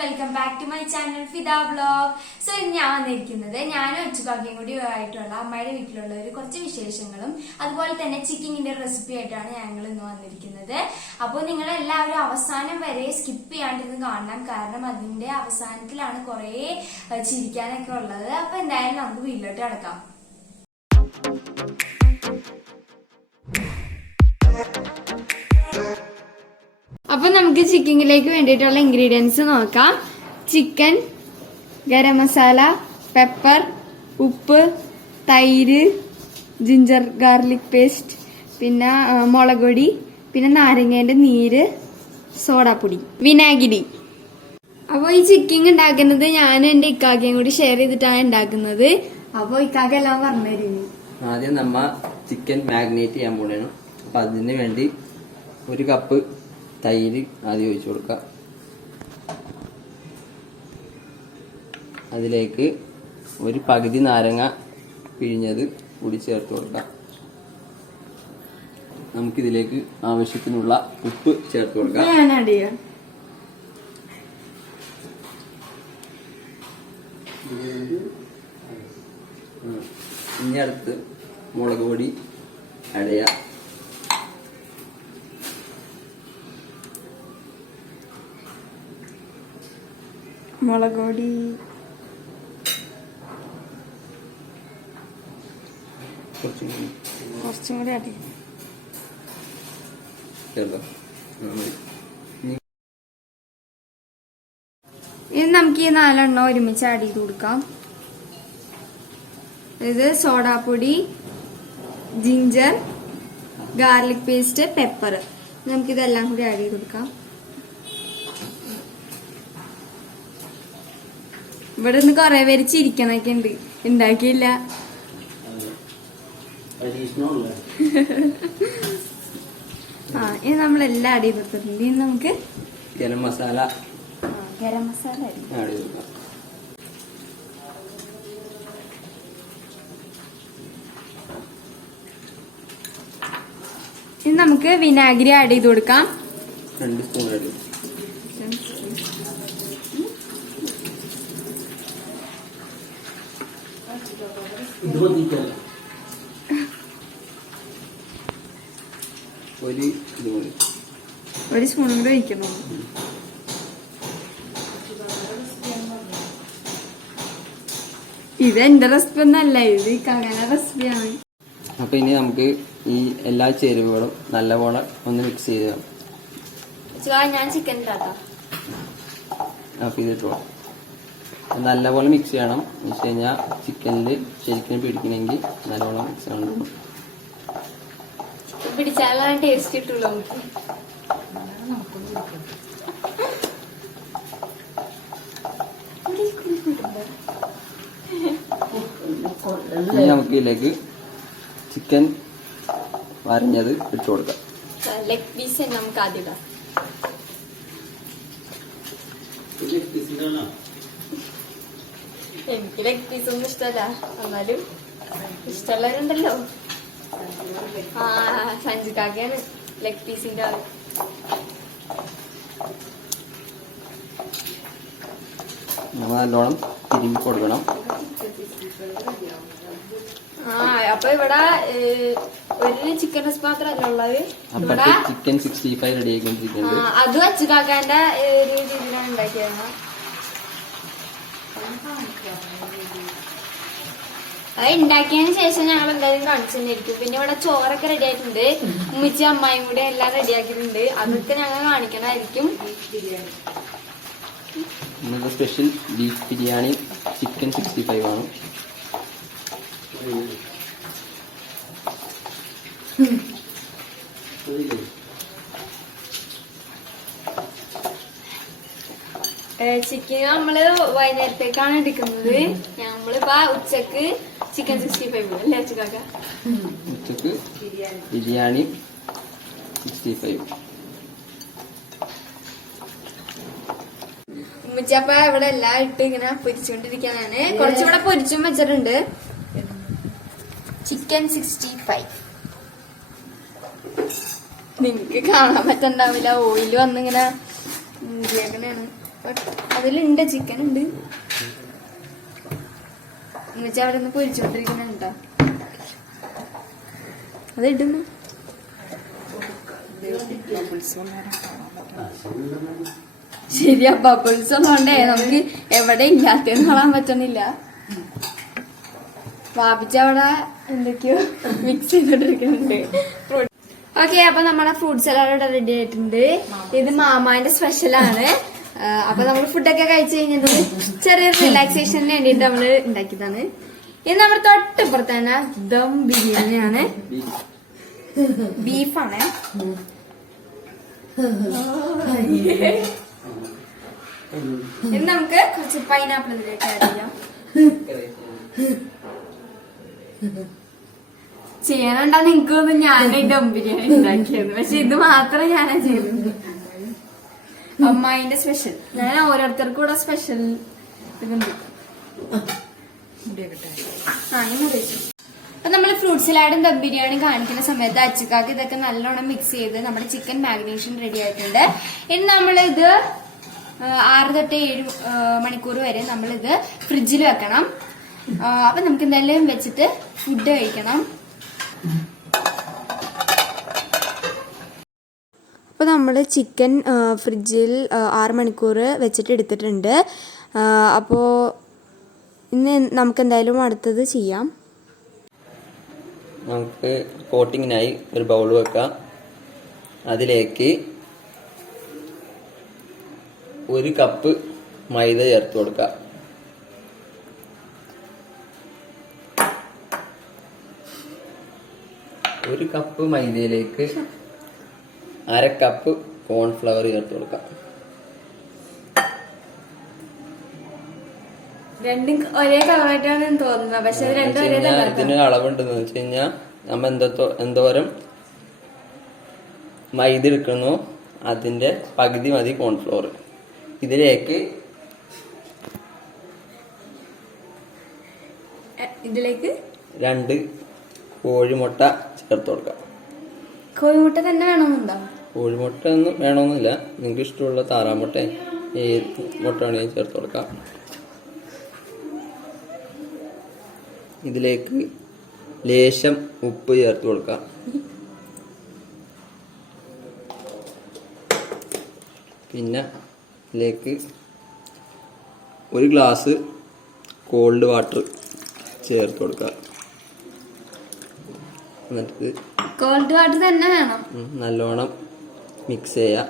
Welcome back to my channel Fida vlog. So ഇന്ന് ഞാൻ വന്നിരിക്കുന്നത് ഞാനും അച്ചുകാക്കയും കൂടി ആയിട്ടുള്ള അമ്മയുടെ വീട്ടിലുള്ള ഒരു കുറച്ച് വിശേഷങ്ങളും അതുപോലെ തന്നെ ചിക്കനിന്റെ റെസിപ്പി ആയിട്ടാണ് ഞങ്ങൾ ഇന്ന് വന്നിരിക്കുന്നത്. അപ്പോൾ നിങ്ങൾ എല്ലാവരും അവസാനം വരെ സ്കിപ്പ് ചെയ്യാണ്ടിരുന്ന് കാണണം, കാരണം അതിന്റെ അവസാനത്തിലാണ് കുറെ ചിരിക്കാനൊക്കെ ഉള്ളത്. അപ്പൊ എന്തായാലും നമുക്ക് വീട്ടിലോട്ട് കിടക്കാം. അപ്പൊ നമുക്ക് ചിക്കനിലേക്ക് വേണ്ടിയിട്ടുള്ള ഇൻഗ്രീഡിയൻസ് നോക്കാം. ചിക്കൻ, ഗരം മസാല, പെപ്പർ, ഉപ്പ്, തൈര്, ജിഞ്ചർ ഗാർലിക് പേസ്റ്റ്, പിന്നെ മുളക് പൊടി, പിന്നെ നാരങ്ങേന്റെ നീര്, സോഡാപ്പൊടി, വിനാഗിരി. അപ്പോൾ ഈ ചിക്കൻ ഉണ്ടാക്കുന്നത് ഞാനും എന്റെ ഇക്കാക്കയും കൂടി ഷെയർ ചെയ്തിട്ടാണ് ഉണ്ടാക്കുന്നത്. അപ്പൊ ഇക്കാക്ക എല്ലാം പറഞ്ഞുതരുന്നു. ആദ്യം നമ്മ ചിക്കൻ മാഗ്നേറ്റ് ചെയ്യാൻ പോകണം. അപ്പൊ അതിന് വേണ്ടി ഒരു കപ്പ് തൈര് ആദ്യം ഒഴിച്ചു കൊടുക്കാം. അതിലേക്ക് ഒരു പകുതി നാരങ്ങ പിഴിഞ്ഞത് കൂടി ചേർത്ത് കൊടുക്കാം. നമുക്കിതിലേക്ക് ആവശ്യത്തിനുള്ള ഉപ്പ് ചേർത്ത് കൊടുക്കാം. ഇനി അടുത്ത് മുളക് പൊടി ആഡ് ചെയ്യാം. മുളക് പൊടി കുറച്ചും കൂടി ആഡ് ചെയ്യാം. ഇനി നമുക്ക് ഈ 4 എണ്ണം ഒരുമിച്ച് ആഡ് ചെയ്ത് കൊടുക്കാം. ഇത് സോഡാപ്പൊടി, ജിഞ്ചർ ഗാർലിക് പേസ്റ്റ്, പെപ്പർ. നമുക്കിതെല്ലാം കൂടി ആഡ് ചെയ്ത് കൊടുക്കാം. ഇവിടെ നിന്ന് കൊറേ പേര് ചിരിക്കണൊക്കെ ഉണ്ട്, ഉണ്ടാക്കിയില്ല. ഇനി നമ്മളെല്ലാം ആഡ് ചെയ്ത് കൊടുത്തിട്ടുണ്ട്. ഇനി നമുക്ക് ഗരം മസാല ആഡ് ചെയ്ത് കൊടുക്കാം. ഇനി നമുക്ക് വിനാഗിരി ആഡ് ചെയ്ത് കൊടുക്കാം. 2 സ്പൂൺ ആഡ് ചെയ്തു. ഒരു സ്പൂൺ കൂടെ ഒഴിക്കണം. ഇത് എന്റെ റെസിപ്പി ഒന്നല്ല, ഇത് കങ്ങനെ റെസിപ്പിയാണ്. അപ്പൊ ഇനി നമുക്ക് ഈ എല്ലാ ചേരുവകളും നല്ലപോലെ ഒന്ന് മിക്സ് ചെയ്ത് ഞാൻ ചിക്കൻ അപ്പൊ ഇതിട്ടോ നല്ലപോലെ മിക്സ് ചെയ്യണം. എന്ന് വെച്ച് കഴിഞ്ഞാൽ ചിക്കനിൽ ശരിക്കും പിടിക്കണമെങ്കിൽ നല്ലപോലെ മിക്സ് ചെയ്യണം. പിടിച്ചാലാണ് ടേസ്റ്റ് കിട്ടുള്ളൂ നമുക്ക്. ഇനി നമുക്ക് ഇതിലേക്ക് ചിക്കൻ വരഞ്ഞത് ഇട്ട് കൊടുക്കാം. ലെഗ് പീസ് നമുക്ക് ആദ്യം ഇടാം. എനിക്ക് ലെഗ് പീസ് ഒന്നും ഇഷ്ടമല്ല, എന്നാലും ഇഷ്ടമുള്ളവരുണ്ടല്ലോ. സഞ്ജിക്കാക്കാണ് ലെഗ് പീസിന്റെ ആള്. നല്ലോണം തിരുമ്പി കൊടുക്കണം. അപ്പൊ ഇവിടെ ഒരു ചിക്കൻ റെസിപ്പി മാത്രല്ല ഉള്ളത്, ഇവിടെ ചിക്കൻ 65 റെഡി ആയിക്കൊണ്ടിരിക്കുന്നത്. അതും അച്ചുകാക്കാന്റെ രീതിയിലാണ് ഉണ്ടാക്കിയത്. അത് ഉണ്ടാക്കിയതിന് ശേഷം ഞങ്ങൾ എന്തായാലും കാണിച്ചു തന്നിരിക്കും. പിന്നെ ഇവിടെ ചോറൊക്കെ റെഡി ആയിട്ടുണ്ട്. ഉമ്മിച്ചി അമ്മായും കൂടി എല്ലാം റെഡി ആക്കിയിട്ടുണ്ട്. അതൊക്കെ ഞങ്ങൾ കാണിക്കണമായിരിക്കും. ഇന്നത്തെ സ്പെഷ്യൽ ബീഫ് ബിരിയാണി ചിക്കൻ 65 ആണ്. ചിക്കൻ നമ്മള് വൈകുന്നേരത്തേക്കാണ് എടുക്കുന്നത്. നമ്മളിപ്പോ ഉച്ചക്ക് ചിക്കൻ 65 അല്ലേ അച്ചുകാക്ക? ഉച്ചക്ക് ബിരിയാണി 65. ഉമ്മച്ചപ്പ ഇവിടെ എല്ലാം ഇട്ട് ഇങ്ങനെ പൊരിച്ചുകൊണ്ടിരിക്കാനാണ്. കുറച്ചുകൂടെ പൊരിച്ചും വെച്ചിട്ടുണ്ട്. ചിക്കൻ 65 നിങ്ങക്ക് കാണാൻ പറ്റണ്ടാവില്ല, ഓയില് വന്നിങ്ങനെ അങ്ങനെയാണ്. അതിലുണ്ട്, ചിക്കൻ ഉണ്ട്. എന്നുവെച്ചാൽ അവിടെ നിന്ന് പൊരിച്ചോണ്ടിരിക്കുന്നുണ്ടോ? അത് ഇടുന്നു. ശരിയാ, ബബിൾസ് ഒന്നുകൊണ്ടേ നമുക്ക് എവിടെ ഇല്ലാത്തന്ന് കാണാൻ പറ്റുന്നില്ല. വാപിച്ചവിടെ എന്തൊക്കെയോ മിക്സ് ചെയ്തോണ്ടിരിക്കുന്നുണ്ട്. ഓക്കെ, അപ്പൊ നമ്മളെ ഫ്രൂട്ട് സലാഡ് റെഡി ആയിട്ടുണ്ട്. ഇത് മാമാന്റെ സ്പെഷ്യലാണ്. അപ്പൊ നമ്മൾ ഫുഡൊക്കെ കഴിച്ചു കഴിഞ്ഞിട്ട് ചെറിയൊരു റിലാക്സേഷന് വേണ്ടിട്ട് നമ്മള് ഉണ്ടാക്കിയതാണ്. ഇത് നമ്മുടെ തൊട്ടിപ്പുറത്ത് തന്നെ ദം ബിരിയാണിയാണ്, ബീഫാണ്. ഇത് നമുക്ക് കുറച്ച് പൈനാപ്പിൾ ഇതിലേക്ക് ആഡ് ചെയ്യാം. ചെയ്യാനുണ്ടാ നിങ്ങൾക്കൊന്നും ഞാനേ ദം ബിരിയാണി ഉണ്ടാക്കിയത്, പക്ഷെ ഇത് മാത്രം ഞാനാ ചെയ്തത്. അമ്മായിന്റെ സ്പെഷ്യൽ. ഞാൻ ഓരോരുത്തർക്കും കൂടെ സ്പെഷ്യൽ ഇതുണ്ട്. അപ്പൊ നമ്മള് ഫ്രൂട്ട് സലാഡും ദം ബിരിയാണിയും കാണിക്കുന്ന സമയത്ത് അച്ചുക്കാക്ക് ഇതൊക്കെ നല്ലോണം മിക്സ് ചെയ്ത് നമ്മുടെ ചിക്കൻ മാഗ്നേഷൻ റെഡി ആയിട്ടുണ്ട്. ഇനി നമ്മളിത് 6 തൊട്ട് 7 മണിക്കൂർ വരെ നമ്മളിത് ഫ്രിഡ്ജിൽ വെക്കണം. അപ്പൊ നമുക്ക് എന്തായാലും വെച്ചിട്ട് ഫുഡ് കഴിക്കണം. അപ്പോൾ നമ്മൾ ചിക്കൻ ഫ്രിഡ്ജിൽ 6 മണിക്കൂർ വെച്ചിട്ട് എടുത്തിട്ടുണ്ട്. അപ്പോൾ ഇന്ന് നമുക്ക് എന്തായാലും അടുത്തത് ചെയ്യാം. നമുക്ക് കോട്ടിങ്ങിനായി ഒരു ബൗൾ വെക്കാം. അതിലേക്ക് 1 കപ്പ് മൈദ ചേർത്ത് കൊടുക്കാം. ഒരു കപ്പ് മൈദയിലേക്ക് 1/2 കപ്പ് കോൺഫ്ലവർ ചേർത്ത് കൊടുക്കാം. രണ്ടും ഒരേ കളറായിട്ടാണ് തോന്നുന്നത്, പക്ഷെ ഇതിന് അളവുണ്ടെന്ന് വെച്ച് കഴിഞ്ഞാൽ നമ്മ എന്തോരം മൈദ എടുക്കുന്നു അതിന്റെ പകുതി മതി കോൺഫ്ലവർ. ഇതിലേക്ക് 2 കോഴിമുട്ട ചേർത്ത് കൊടുക്കാം. കോഴിമുട്ട തന്നെ വേണമെന്നുണ്ടോ? കോഴിമുട്ട ഒന്നും വേണമെന്നില്ല, നിങ്ങൾക്ക് ഇഷ്ടമുള്ള താറാമുട്ട ഏത് മുട്ട വേണമെങ്കിൽ ചേർത്ത് കൊടുക്കാം. ഇതിലേക്ക് ലേശം ഉപ്പ് ചേർത്ത് കൊടുക്കാം. പിന്നെ ഇതിലേക്ക് 1 ഗ്ലാസ് കോൾഡ് വാട്ടർ ചേർത്ത് കൊടുക്കാം. എന്നിട്ട് കോൾഡ് വാട്ടർ തന്നെ വേണം. നല്ലോണം മിക്സ് ചെയ്യാം.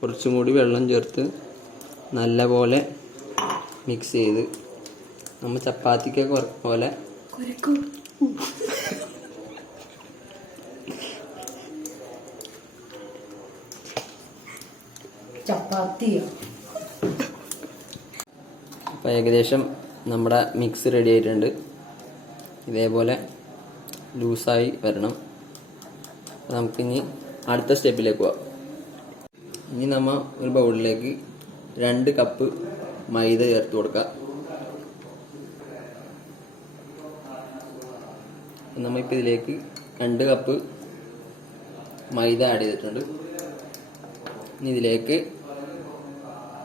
കുറച്ചും കൂടി വെള്ളം ചേർത്ത് നല്ല പോലെ മിക്സ് ചെയ്ത് നമ്മൾ ചപ്പാത്തിക്കൊക്കെ പോലെ ചപ്പാത്തിയോ? അപ്പോൾ ഏകദേശം നമ്മുടെ മിക്സ് റെഡി ആയിട്ടുണ്ട്. ഇതേപോലെ ലൂസായി വരണം. നമുക്കിനി അടുത്ത സ്റ്റെപ്പിലേക്ക് പോവാം. ഇനി നമ്മൾ ഒരു ബൗളിലേക്ക് 2 കപ്പ് മൈദ ചേർത്ത് കൊടുക്കാം. നമ്മളിപ്പോൾ ഇതിലേക്ക് 2 കപ്പ് മൈദ ആഡ് ചെയ്തിട്ടുണ്ട്. ഇനി ഇതിലേക്ക്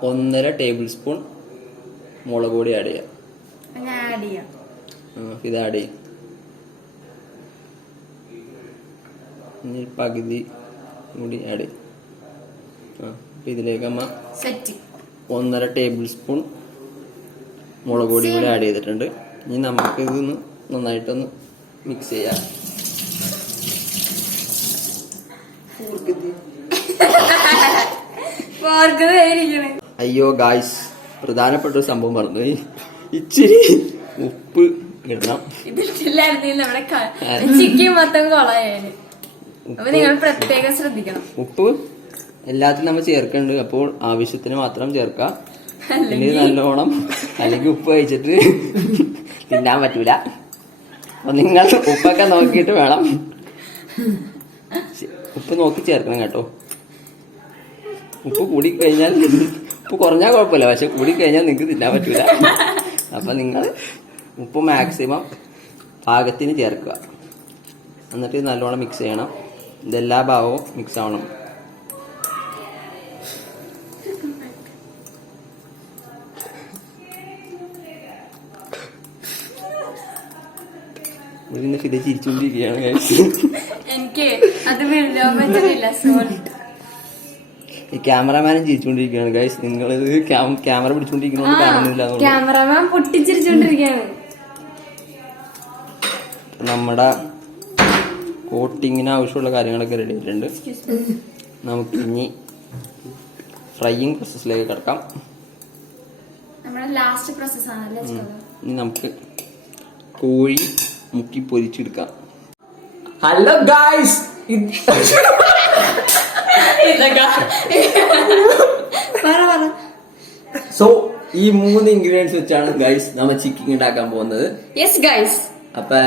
1.5 ടേബിൾ സ്പൂൺ മുളക് പൊടി ആഡ് ചെയ്യാം. ഇത് ആഡ് ചെയ്യും. ഇനി പകുതി കൂടി ആഡ് ചെയ്യും. ഇതിലേക്ക് 1.5 ടേബിൾ സ്പൂൺ മുളക് പൊടി കൂടി ആഡ് ചെയ്തിട്ടുണ്ട്. ഇനി നമുക്ക് ഇതൊന്ന് നന്നായിട്ടൊന്ന് മിക്സ് ചെയ്യാം. അയ്യോ ഗായ്സ്, പ്രധാനപ്പെട്ട ഒരു സംഭവം പറഞ്ഞു. ഇച്ചിരി ഉപ്പ് ഇടണം. ചിക്കൻ മൊത്തം കൊളയാണ്. അപ്പൊ നിങ്ങൾ പ്രത്യേകം ശ്രദ്ധിക്കണം. ഉപ്പ് എല്ലാത്തിനും നമ്മൾ ചേർക്കുന്നുണ്ട്, അപ്പോൾ ആവശ്യത്തിന് മാത്രം ചേർക്കാം. അല്ലെങ്കിൽ നല്ലോണം, അല്ലെങ്കിൽ ഉപ്പ് കഴിച്ചിട്ട് തിന്നാൻ പറ്റൂല. അപ്പൊ നിങ്ങൾ ഉപ്പൊക്കെ നോക്കിയിട്ട് വേണം, ഉപ്പ് നോക്കി ചേർക്കണം കേട്ടോ. ഉപ്പ് കൂടിക്കഴിഞ്ഞാൽ, ഉപ്പ് കുറഞ്ഞാൽ കുഴപ്പമില്ല, പക്ഷെ കൂടിക്കഴിഞ്ഞാൽ നിങ്ങൾക്ക് തിന്നാൻ പറ്റൂല. അപ്പൊ നിങ്ങൾ ഉപ്പ് മാക്സിമം പാകത്തിന് ചേർക്കുക. എന്നിട്ട് നല്ലോണം മിക്സ് ചെയ്യണം. ഇതെല്ലാ ഭാഗവും മിക്സ് ആവണം. ഇത് ചിരിച്ചുകൊണ്ടിരിക്കുകയാണ് എനിക്ക് അത് വീഴാൻ പറ്റുന്നില്ല. ഈ ക്യാമറമാനും ചിരിച്ചുകൊണ്ടിരിക്കുകയാണ് ഗൈസ്. നിങ്ങളിത് ക്യാമറ പിടിച്ചോണ്ടിരിക്കണോണ്ട് കാണുന്നില്ല. ക്യാമറമാൻ പൊട്ടിച്ചിരിച്ചോണ്ടിരിക്കുകയാണ്. നമ്മുടെ കോട്ടിങ്ങിന് ആവശ്യമുള്ള കാര്യങ്ങളൊക്കെ റെഡി ആയിട്ടുണ്ട്. നമുക്ക് ഇനി ഫ്രൈയിങ് പ്രോസസ്സിലേക്ക് കിടക്കാം. ലാസ്റ്റ് പ്രോസസ്സാണ്. ഇനി നമുക്ക് കോഴി മുക്കി പൊരിച്ചെടുക്കാം. ഹലോ ഗായ്സ്, സോ ഈ 3 ഇൻഗ്രീഡിയൻസ് വെച്ചാണ് ഗൈസ് നമ്മൾ ചിക്കൻ ഉണ്ടാക്കാൻ പോകുന്നത്. Yes guys. അപ്പൊ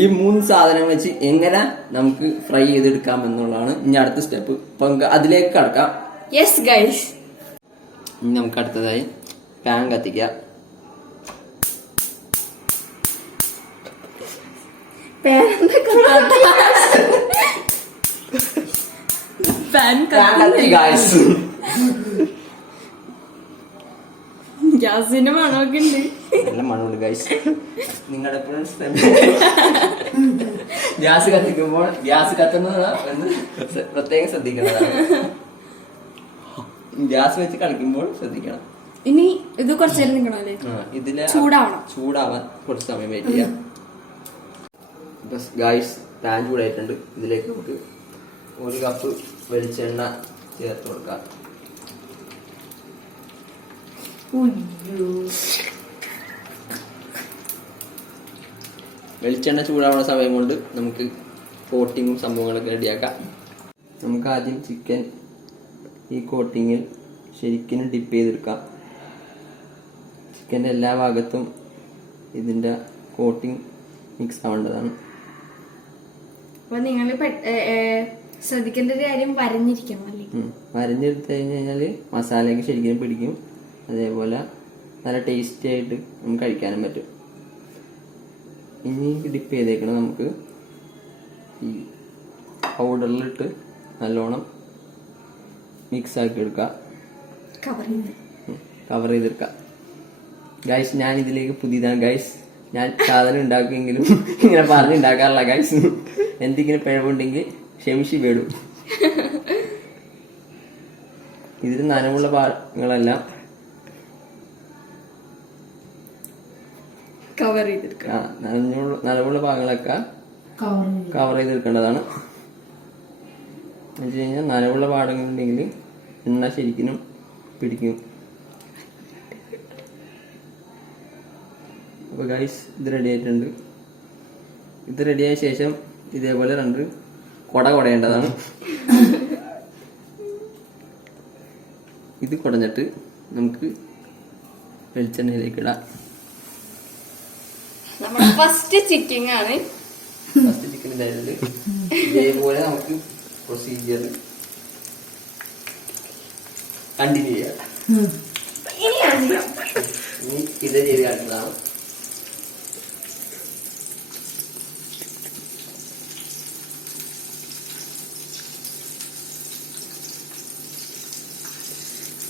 ഈ 3 സാധനം വെച്ച് എങ്ങനെ നമുക്ക് ഫ്രൈ ചെയ്തെടുക്കാം എന്നുള്ളതാണ് ഇനി അടുത്ത സ്റ്റെപ്പ്. അപ്പൊ അതിലേക്ക് കടക്കാം. Yes guys. ഇനി നമുക്ക് അടുത്തതായി പാൻ കത്തിക്കാം. ഗ്യാസിന്റെ മണമൊക്കെ ഉണ്ട്. നല്ല മണമുണ്ട് ഗൈസ്. നിങ്ങളുടെ ഗ്യാസ് കത്തിക്കുമ്പോൾ ഗ്യാസ് കത്തുന്നത് പ്രത്യേകം ശ്രദ്ധിക്കേണ്ടതാണ്. ഗ്യാസ് വെച്ച് കളിക്കുമ്പോൾ ശ്രദ്ധിക്കണം. ഇനി ഇത് കുറച്ചു നേരം നിൽക്കണല്ലേ? ഇതില് ചൂടാവാൻ കുറച്ച് സമയം വെയിറ്റ് ചെയ്യാം. ഗൈസ്, പാൻ ചൂടായിട്ടുണ്ട്. ഇതിലേക്ക് നമുക്ക് 1 കപ്പ് വെളിച്ചെണ്ണ ചേർത്ത് കൊടുക്കാം. വെളിച്ചെണ്ണ ചൂടാവുന്ന സമയം കൊണ്ട് നമുക്ക് കോട്ടിങ്ങും സംഭവങ്ങളൊക്കെ റെഡിയാക്കാം. നമുക്ക് ആദ്യം ചിക്കൻ ഈ കോട്ടിങ്ങിൽ ശരിക്കും ഡിപ്പ് ചെയ്തെടുക്കാം. ചിക്കൻ്റെ എല്ലാ ഭാഗത്തും ഇതിൻ്റെ കോട്ടിങ് മിക്സ് ആവേണ്ടതാണ്. അപ്പൊ നിങ്ങൾ ശ്രദ്ധിക്കേണ്ട ഒരു കാര്യം വരഞ്ഞിരിക്കണം അല്ലേ? വരഞ്ഞെടുത്ത് കഴിഞ്ഞാൽ മസാലയൊക്കെ ശരിക്കും പിടിക്കും. അതേപോലെ നല്ല ടേസ്റ്റി ആയിട്ട് നമുക്ക് കഴിക്കാനും പറ്റും. ഇനി ഡിപ്പ് ചെയ്തേക്കണം നമുക്ക് ഈ പൗഡറിലിട്ട് നല്ലോണം മിക്സ് ആക്കി എടുക്കാം. കവർ ചെയ്തെടുക്കാം. ഗൈസ്, ഞാൻ ഇതിലേക്ക് പുതിയതാണ് ഗൈസ്. ഞാൻ സാധനം ഉണ്ടാക്കുമെങ്കിലും ഇങ്ങനെ പറഞ്ഞുണ്ടാക്കാറില്ല ഗൈസ്. എന്തെങ്കിലും പിഴവുണ്ടെങ്കിൽ ക്ഷമിച്ച് വേടും. ഇതിൽ നനവുള്ള ഭാഗങ്ങളെല്ലാം നനവുള്ള ഭാഗങ്ങളൊക്കെ കവർ ചെയ്തെടുക്കേണ്ടതാണ്. എന്ന് വെച്ച് കഴിഞ്ഞാൽ നനവുള്ള ഭാഗങ്ങളുണ്ടെങ്കിൽ എണ്ണ ശരിക്കും പിടിക്കും. അപ്പോൾ ഗൈസ്, ഇത് റെഡി ആയിട്ടുണ്ട്. ഇത് റെഡിയായ ശേഷം ഇതേപോലെ 2 കുടയേണ്ടതാണ്. ഇത് കുടഞ്ഞിട്ട് നമുക്ക് വെളിച്ചെണ്ണയിലേക്ക് ഇടാം. ഫസ്റ്റ് ചിക്കൻ ആണ്. ഫസ്റ്റ് ചിക്കൻ ഇതായത് ഇതേപോലെ നമുക്ക് പ്രൊസീജിയർ കണ്ടിന്യൂ ചെയ്യാം. ഇനി ഇത് ചെയ്ത് കാട്ടുന്നതാണ്.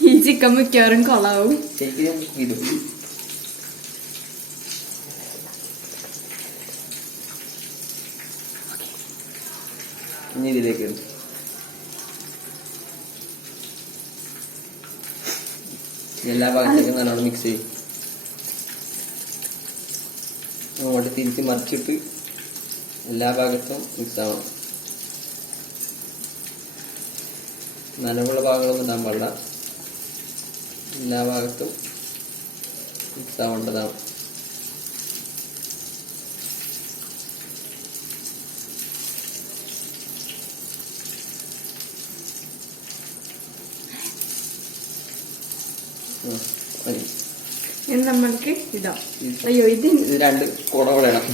ഈ ചിക്കൻ മിക്കവാറും കൊളാവും. ശരിക്കും ഇത് ഇനി ഇതിലേക്ക് എല്ലാ ഭാഗത്തേക്കും നല്ലോണം മിക്സ് ചെയ്യും. അങ്ങോട്ട് തിരിച്ച് മറിച്ചിട്ട് എല്ലാ ഭാഗത്തും മിക്സ് ആവണം. നനവുള്ള ഭാഗങ്ങളൊന്നും ഇടാൻ പാടില്ല. എല്ലാ ഭാഗത്തും മിക്സ് ആവേണ്ടതാണ്. നമ്മൾക്ക് ഇതാ. അയ്യോ, ഇത് 2 കുട കുടയണം.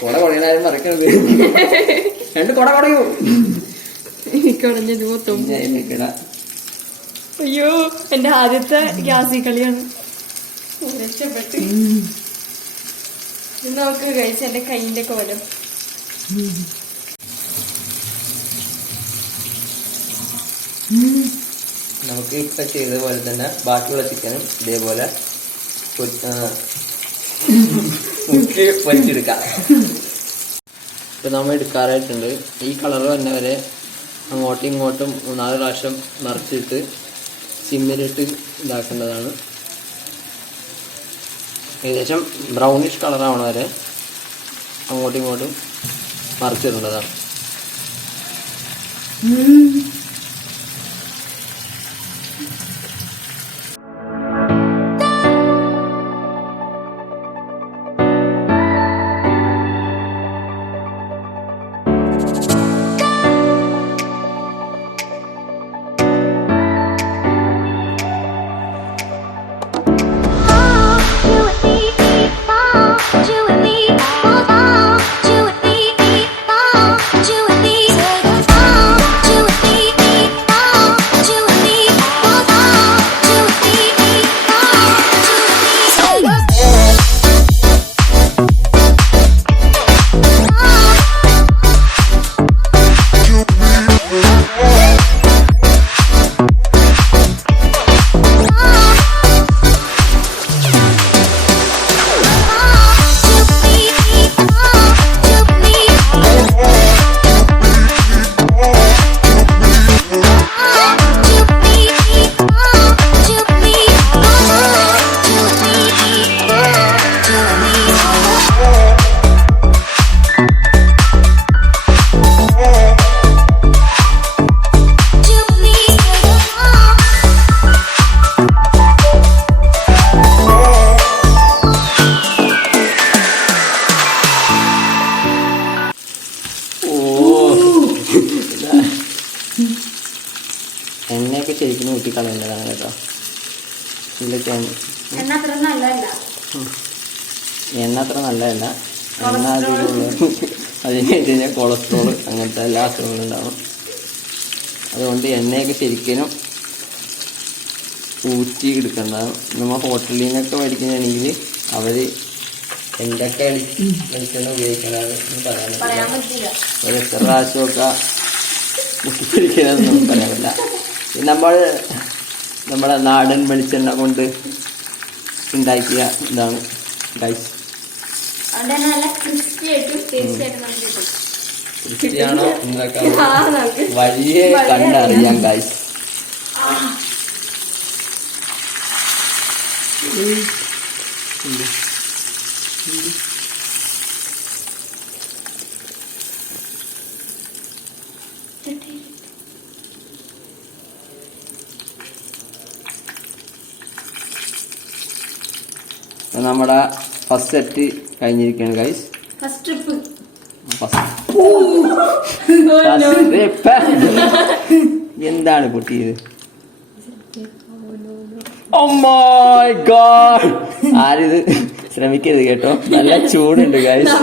കുടയാലും മറക്കണത്. 2 കുടയോ കുടഞ്ഞത് മൊത്തം. അയ്യോ, എന്റെ ആദ്യത്തെ ഗ്യാസി കളിയാണ്. രക്ഷപ്പെട്ട്. നോക്ക് കഴിച്ച് എന്റെ കൈന്റെ കോലം. നമുക്ക് ഇപ്പൊ ചെയ്ത പോലെ തന്നെ ബാക്കിയുള്ള ചിക്കനും ഇതേപോലെ മുക്കി പൊരിച്ചെടുക്കാം. ഇപ്പൊ നമ്മൾ എടുക്കാറായിട്ടുണ്ട്. ഈ കളർ തന്നെ വരെ അങ്ങോട്ടും ഇങ്ങോട്ടും 4 പ്രാവശ്യം മറിച്ചിട്ട് സിമ്മിലിട്ട് ഇതാക്കേണ്ടതാണ്. ഏകദേശം ബ്രൗണിഷ് കളറാവണ വരെ അങ്ങോട്ടും ഇങ്ങോട്ടും മറിച്ചിടേണ്ടതാണ്. എണ്ണയൊക്കെ ശരിക്കും ഊറ്റിക്കളയേണ്ടതാണ് കേട്ടോ. ഇതിലൊക്കെയാണ് എണ്ണ അത്ര നല്ലതല്ല. എണ്ണ അത്ര നല്ലതല്ല. എണ്ണ അതിലുള്ള അതിന് കഴിഞ്ഞാൽ കൊളസ്ട്രോൾ അങ്ങനത്തെ എല്ലാ അസുഖങ്ങളും ഉണ്ടാവും. അതുകൊണ്ട് എണ്ണയൊക്കെ ശരിക്കും ഊറ്റി എടുക്കേണ്ടതാണ്. നമ്മൾ ഹോട്ടലിൽ നിന്നൊക്കെ മേടിക്കുന്നതാണെങ്കിൽ അവർ എന്തൊക്കെ വെളിച്ചെണ്ണ ഉപയോഗിക്കണമെന്ന് പറയാൻ പറ്റില്ല. ഒരു എത്ര പ്രാവശ്യമൊക്കെ മുട്ടിപ്പിടിക്കണമെന്നൊന്നും പറയാൻ പറ്റില്ല. നമ്മുടെ നാടൻ വെളിച്ചെണ്ണ കൊണ്ട് ഉണ്ടാക്കിയ ഇതാണ് ഗൈസ്. ക്രിസ്പിയാണോ എന്നൊക്കെ വലിയ കണ്ടറിയാം ഗൈസ്. നമ്മുടെ ഫസ്റ്റ് സെറ്റ് കഴിഞ്ഞിരിക്കുകയാണ് ഗൈസ്. എന്താണ് പൊട്ടിയത്? Oh my God! ആരിത് ശ്രമിക്കരുത് കേട്ടോ. നല്ല ചൂടുണ്ട് ഗൈസ്.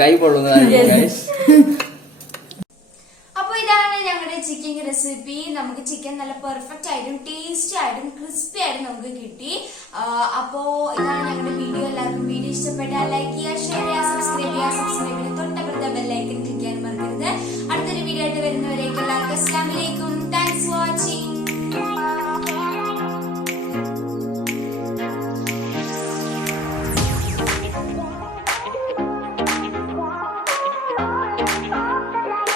കൈ പൊള്ളുന്നതാണ് ഗൈസ്. അപ്പൊ ഇതാണ് ഞങ്ങളുടെ ചിക്കൻ റെസിപ്പി. നമുക്ക് ചിക്കൻ നല്ല പെർഫെക്റ്റ് ആയിട്ടും ടേസ്റ്റി ആയിട്ടും ക്രിസ്പി ആയിട്ടും നമുക്ക് കിട്ടി. അപ്പോ ഇതാണ് ഞങ്ങളുടെ വീഡിയോ. എല്ലാവർക്കും വീഡിയോ ഇഷ്ടപ്പെട്ടാൽ ലൈക്ക് ചെയ്യുക, ഷെയർ ചെയ്യുക,